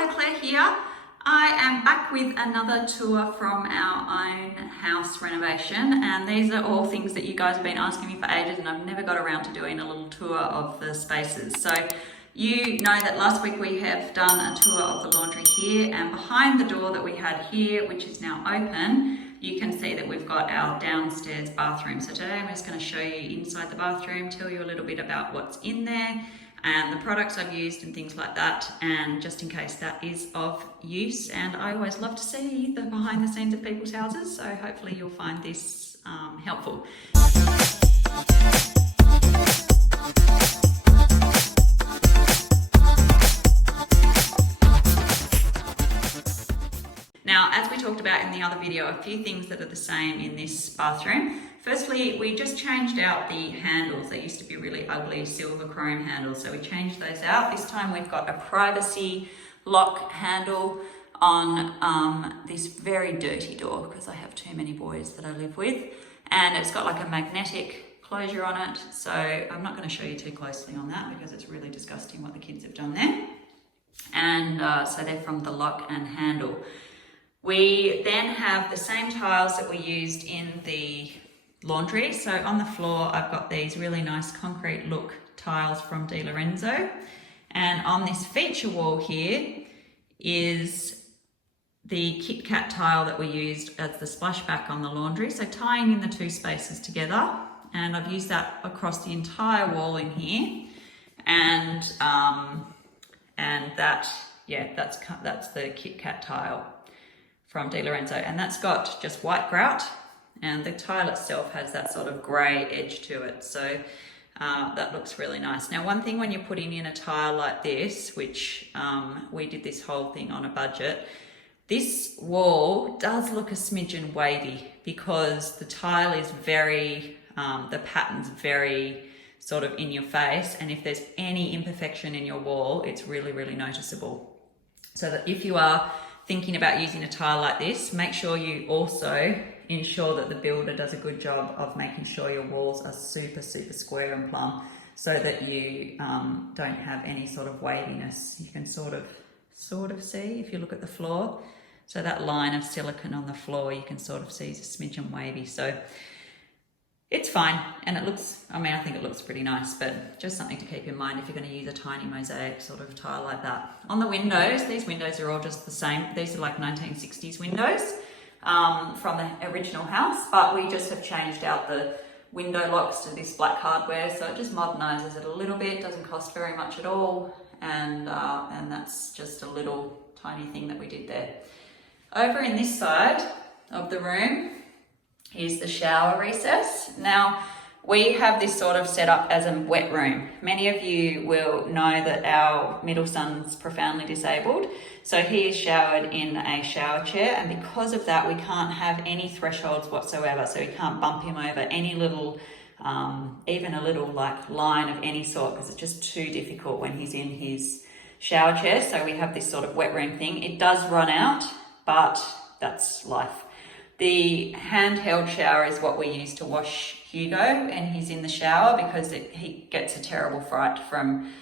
Hi, Claire here. I am back with another tour from our own house renovation, and these are all things that you guys have been asking me for ages and I've never got around to doing a little tour of the spaces. So you know that last week we have done a tour of the laundry here, and behind the door that we had here, which is now open, you can see that we've got our downstairs bathroom. So today I'm just going to show you inside the bathroom, tell you a little bit about what's in there and the products I've used and things like that, and just in case that is of use. And I always love to see the behind the scenes of people's houses, so hopefully you'll find this helpful. Now, as we talked about in the other video, a few things that are the same in this bathroom. Firstly, we just changed out the handles. They used to be really ugly silver chrome handles, so we changed those out. This time we've got a privacy lock handle on this very dirty door because I have too many boys that I live with, and it's got like a magnetic closure on it. So I'm not going to show you too closely on that because it's really disgusting what the kids have done there. And so they're from the lock and handle. We then have the same tiles that we used in the laundry. So on the floor, I've got these really nice concrete look tiles from Di Lorenzo. And on this feature wall here is the Kit Kat tile that we used as the splashback on the laundry. So tying in the two spaces together. And I've used that across the entire wall in here. And that's the Kit Kat tile from Di Lorenzo, and that's got just white grout, and the tile itself has that sort of grey edge to it, so that looks really nice. Now, one thing when you're putting in a tile like this, which we did this whole thing on a budget, this wall does look a smidgen wavy because the tile is very, the pattern's very sort of in your face, and if there's any imperfection in your wall, it's really, really noticeable. So that if you are thinking about using a tile like this, make sure you also ensure that the builder does a good job of making sure your walls are super, super square and plumb so that you don't have any sort of waviness. You can sort of see if you look at the floor. So that line of silicone on the floor, you can sort of see is a smidgen wavy. So it's fine, and it looks, I think it looks pretty nice, but just something to keep in mind if you're going to use a tiny mosaic sort of tile like that. On the windows, these windows are all just the same. These are like 1960s windows from the original house, but we just have changed out the window locks to this black hardware, so it just modernizes it a little bit, doesn't cost very much at all, and that's just a little tiny thing that we did there. Over in this side of the room is the shower recess. Now, we have this sort of set up as a wet room. Many of you will know that our middle son's profoundly disabled, so he is showered in a shower chair, and because of that we can't have any thresholds whatsoever, so we can't bump him over any little, even a little like line of any sort, because it's just too difficult when he's in his shower chair. So we have this sort of wet room thing. It does run out, but that's life. The handheld shower is what we use to wash Hugo, and he's in the shower because he gets a terrible fright from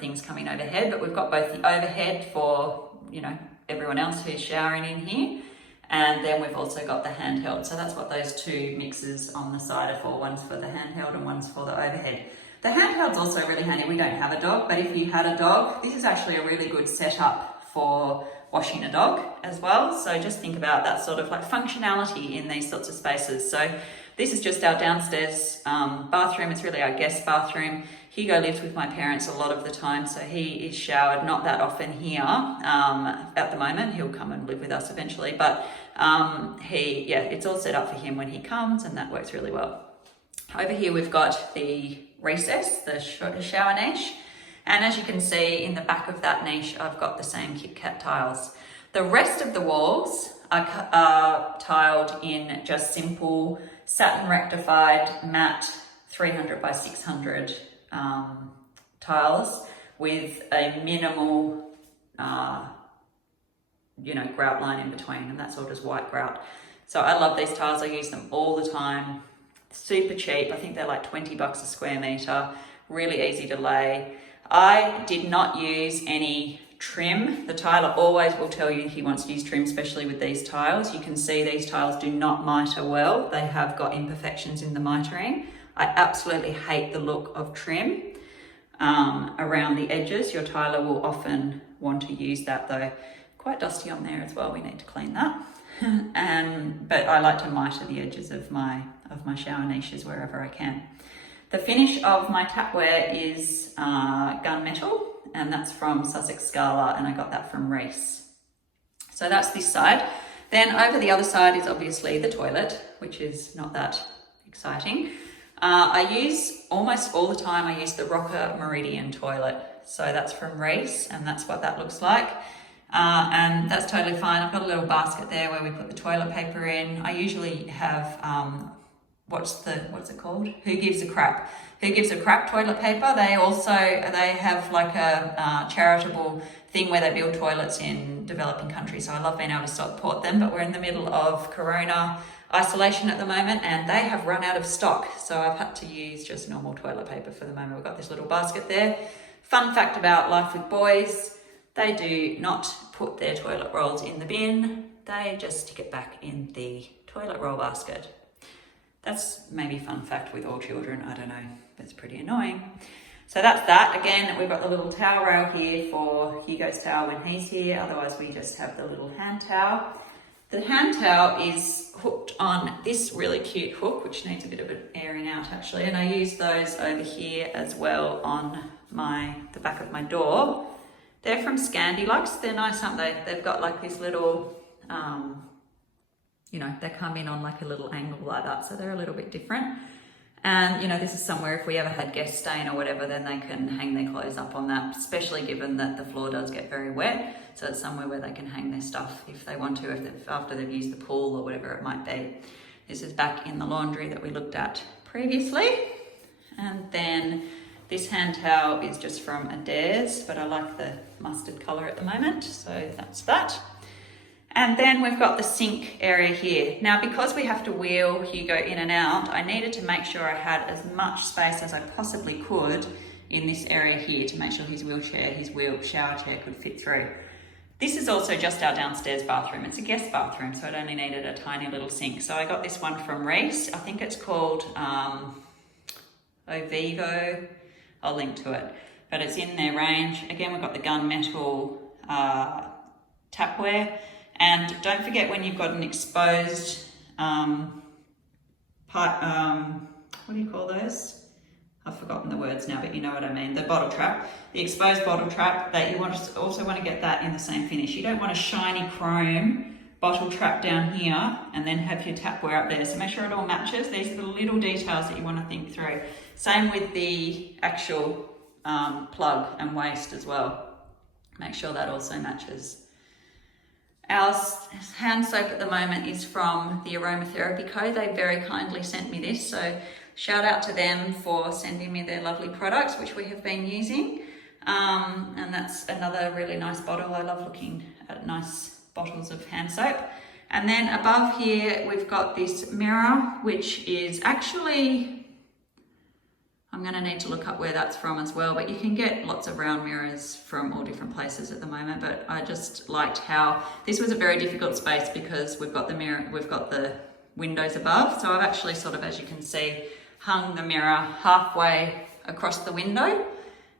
things coming overhead. But we've got both the overhead for, you know, everyone else who's showering in here, and then we've also got the handheld. So that's what those two mixes on the side are for. One's for the handheld and one's for the overhead. The handheld's also really handy. We don't have a dog, but if you had a dog, this is actually a really good setup for washing a dog as well. So just think about that sort of like functionality in these sorts of spaces. So this is just our downstairs bathroom. It's really our guest bathroom. Hugo lives with my parents a lot of the time, so he is showered not that often here at the moment. He'll come and live with us eventually, but it's all set up for him when he comes, and that works really well. Over here we've got the recess, the shower niche. And as you can see in the back of that niche, I've got the same Kit Kat tiles. The rest of the walls are tiled in just simple satin rectified matte 300 by 600 tiles with a minimal, grout line in between, and that's all just white grout. So I love these tiles. I use them all the time. Super cheap. I think they're like $20 a square meter. Really easy to lay. I did not use any trim. The tiler always will tell you he wants to use trim, especially with these tiles. You can see these tiles do not mitre well. They have got imperfections in the mitering. I absolutely hate the look of trim around the edges. Your tiler will often want to use that though. Quite dusty on there as well, we need to clean that. But I like to mitre the edges of my shower niches wherever I can. The finish of my tapware is gunmetal, and that's from Sussex Scala, and I got that from Reese. So that's this side. Then over the other side is obviously the toilet, which is not that exciting. I use almost all the time, I use the Rocker Meridian toilet. So that's from Reese, and that's what that looks like. And that's totally fine. I've got a little basket there where we put the toilet paper in. I usually have, what's it called? Who Gives a Crap? Who Gives a Crap toilet paper. They have like a charitable thing where they build toilets in developing countries. So I love being able to support them, but we're in the middle of Corona isolation at the moment and they have run out of stock. So I've had to use just normal toilet paper for the moment. We've got this little basket there. Fun fact about Life with Boys, they do not put their toilet rolls in the bin. They just stick it back in the toilet roll basket. That's maybe a fun fact with all children, I don't know, that's pretty annoying. So that's that. Again, we've got the little towel rail here for Hugo's towel when he's here, otherwise we just have the little hand towel. The hand towel is hooked on this really cute hook, which needs a bit of an airing out actually, and I use those over here as well on the back of my door. They're from Scandilux, they're nice, aren't they? They've got like this little, they come in on like a little angle like that, so they're a little bit different. And this is somewhere if we ever had guests staying or whatever, then they can hang their clothes up on that, especially given that the floor does get very wet. So it's somewhere where they can hang their stuff if they want to, after they've used the pool or whatever it might be. This is back in the laundry that we looked at previously. And then this hand towel is just from Adairs, but I like the mustard colour at the moment, so that's that. And then we've got the sink area here. Now, because we have to wheel Hugo in and out, I needed to make sure I had as much space as I possibly could in this area here to make sure his shower chair could fit through. This is also just our downstairs bathroom. It's a guest bathroom, so it only needed a tiny little sink. So I got this one from Reese. I think it's called Ovivo. I'll link to it, but it's in their range. Again, we've got the gunmetal tapware. And don't forget when you've got an exposed what do you call those? I've forgotten the words now, but you know what I mean. The bottle trap, the exposed bottle trap, that you also want to get that in the same finish. You don't want a shiny chrome bottle trap down here and then have your tapware up there. So make sure it all matches. These are the little details that you want to think through. Same with the actual plug and waste as well. Make sure that also matches. Our hand soap at the moment is from the Aromatherapy Co. They very kindly sent me this, so shout out to them for sending me their lovely products, which we have been using. And that's another really nice bottle. I love looking at nice bottles of hand soap. And then above here, we've got this mirror, which is actually, I'm going to need to look up where that's from as well, but you can get lots of round mirrors from all different places at the moment. But I just liked how this was a very difficult space because we've got the mirror, we've got the windows above. So I've actually sort of, as you can see, hung the mirror halfway across the window.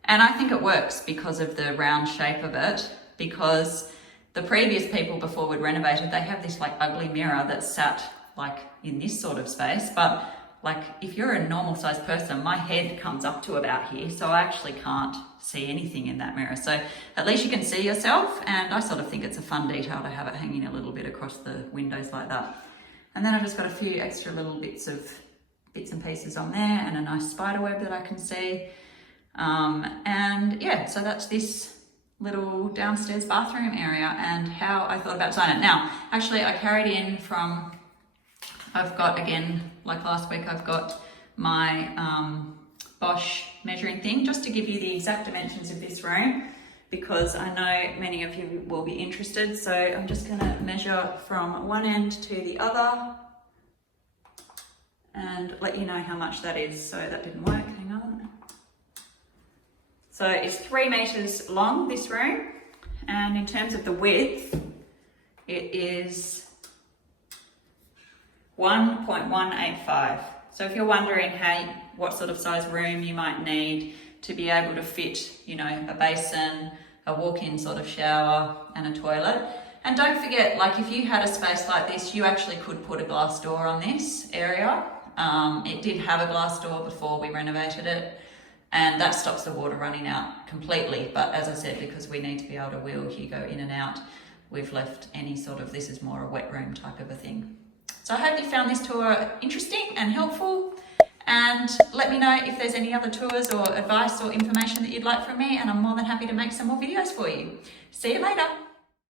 And I think it works because of the round shape of it, because the previous people before we'd renovated, they have this like ugly mirror that sat like in this sort of space, but like if you're a normal sized person, my head comes up to about here, so I actually can't see anything in that mirror. So at least you can see yourself, and I sort of think it's a fun detail to have it hanging a little bit across the windows like that. And then I've just got a few extra little bits and pieces on there and a nice spider web that I can see. And yeah, so that's this little downstairs bathroom area and how I thought about designing it. Now, actually I carried in from, I've got, again, like last week, I've got my Bosch measuring thing just to give you the exact dimensions of this room, because I know many of you will be interested. So I'm just gonna measure from one end to the other and let you know how much that is. So that didn't work, hang on. So it's 3 meters long, this room, And in terms of the width, it is 1.185. So if you're wondering what sort of size room you might need to be able to fit, you know, a basin, a walk-in sort of shower and a toilet. And don't forget, like if you had a space like this, you actually could put a glass door on this area. It did have a glass door before we renovated it, and that stops the water running out completely. But as I said, because we need to be able to wheel Hugo in and out, we've left any sort of, this is more a wet room type of a thing. So I hope you found this tour interesting and helpful. And let me know if there's any other tours or advice or information that you'd like from me, and I'm more than happy to make some more videos for you. See you later.